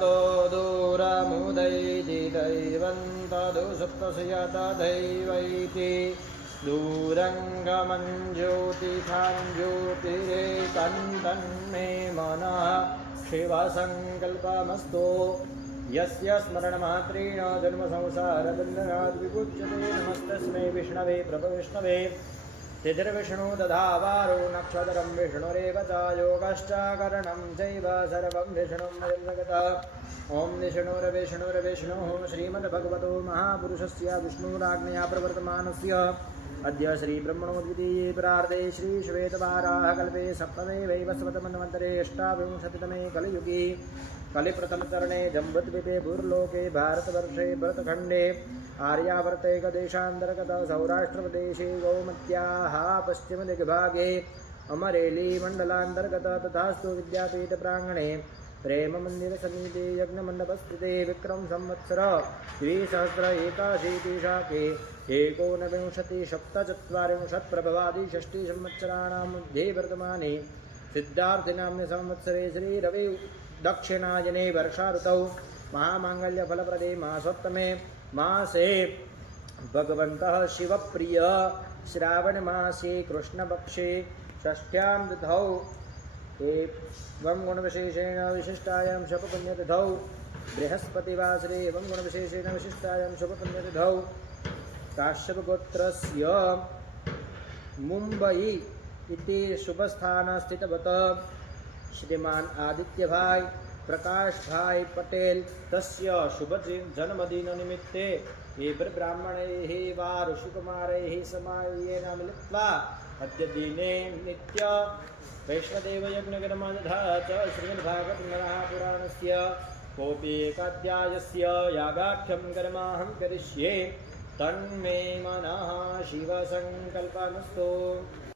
तो दूरमुदैति दैवन्तदु सप्तशयतदैवैति दूरङ्गमञ्ज्योतिखाञ्ज्योतिरेकन्तन्मे मनः शिवसङ्कल्पमस्तु यस्य स्मरणमात्रेण जन्मसंसारबन्धनात् विमुच्यते नमस्तस्मै विष्णवे प्रभविष्णवे तिथिर्विष्णु दधावारो नक्षत्रं विष्णुरेव च योगश्च करणं चैव सर्वं विष्णुं वयं जगतः ॐ विष्णुर्विष्णुर्विष्णुः श्रीमद्भगवतो महापुरुषस्य विष्णुराज्ञया प्रवर्तमानस्य अद्य श्रीब्रह्मणो द्वितीये प्रार्धे श्रीश्वेतवाराहकल्पे सप्तमे वैवस्वतमन्वन्तरे अष्टाविंशतितमे कलियुगे कलिप्रथमचरणे जम्बुद्वीपे भूर्लोके भारतवर्षे भरतखण्डे आर्यावर्तेकदेशान्तर्गत सौराष्ट्रप्रदेशे गोमत्याः पश्चिमदिग्भागे अमरेलीमण्डलान्तर्गत तथास्तु विद्यापीठप्राङ्गणे प्रेममन्दिरसमीपे यज्ञमण्डपस्थिते विक्रम संवत्सर 2081 शाके 1940 प्रभवादि षष्ठी संवत्सराणां मध्ये वर्तमाने सिद्धार्थनाम्य संवत्सरे श्रीरवि दक्षिणायने वर्षा ऋतौ महामाङ्गल्यफलप्रदे मासोत्तमे मासे भगवन्तः शिवप्रिय श्रावणमासे कृष्णपक्षे षष्ठ्यां तिथौ एवं गुणविशेषेण विशिष्टायां शुभपुण्यतिथौ बृहस्पतिवासरे एवं गुणविशेषेण विशिष्टायां शुभपुण्यतिथौ काश्यपगोत्रस्य मुम्बई इति शुभस्थानस्थितवत् श्रीमान् आदित्यभाई प्रकाशभाई पटेल तस्य शुभजन्मदिननिमित्ते ब्राह्मणैः वा ऋषिकुमारैः समायेन मिलित्वा अद्य दिने नित्य वैष्णदेवयज्ञकर्मधा च श्रीमद्भागवतमहापुराणस्य कोऽपि एकाध्यायस्य यागाख्यं कर्माहं करिष्ये तन्मे मनः शिवसङ्कल्पमस्तु।